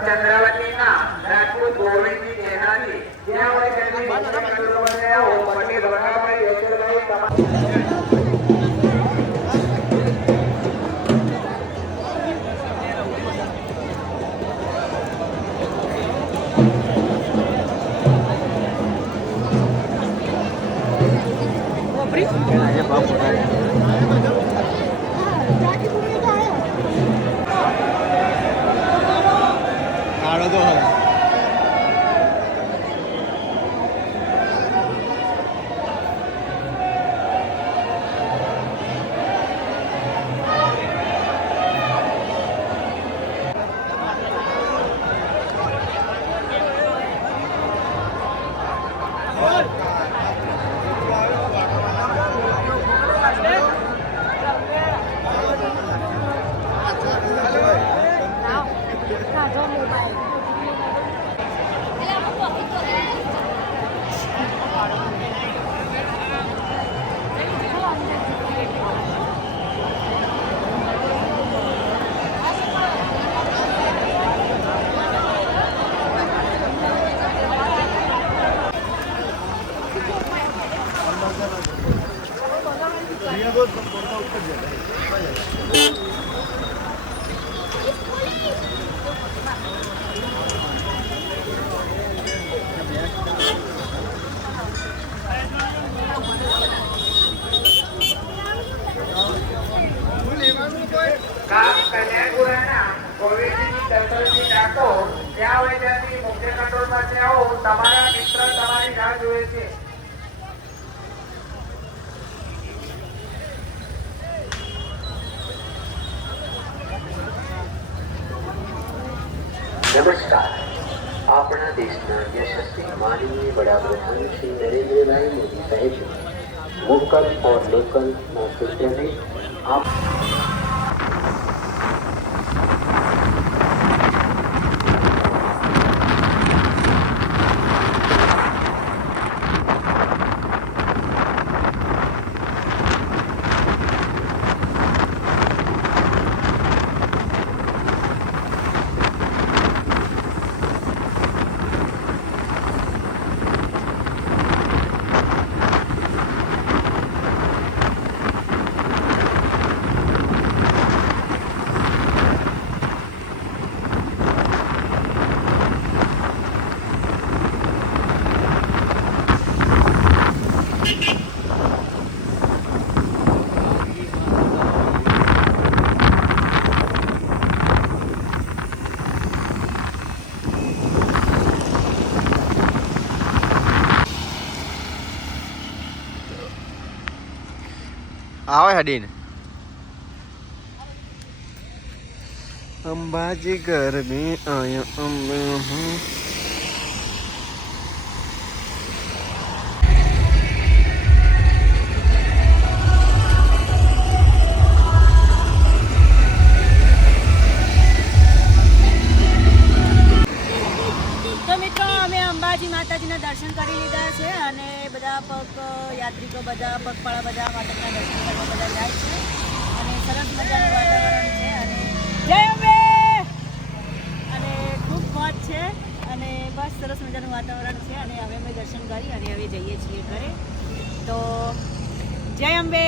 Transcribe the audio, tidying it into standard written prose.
चंद्रावतीना राजपूत गोविंदजी जेनाजी यावेळी त्यांनी मुख्य हो पंडित रंगाबाई यशोदाई नमस्कार। अपना देशना यशस्वी माननीय वडाप्रधान श्री नरेंद्रभाई मोदी साहेब वोकल और लोकल सूत्र में आप આવે હડીને અંબાજી ગરબે આયા અમે માતાજીના દર્શન કરી લીધા છે અને બધા યાત્રિકો બધા પગપાળા બધા માતાજીના દર્શન કરવા બધા જાય છે અને સરસ મજાનું વાતાવરણ છે. અને બસ સરસ મજાનું વાતાવરણ છે અને હવે અમે દર્શન કરી અને હવે જઈએ છીએ ઘરે. તો જય અંબે.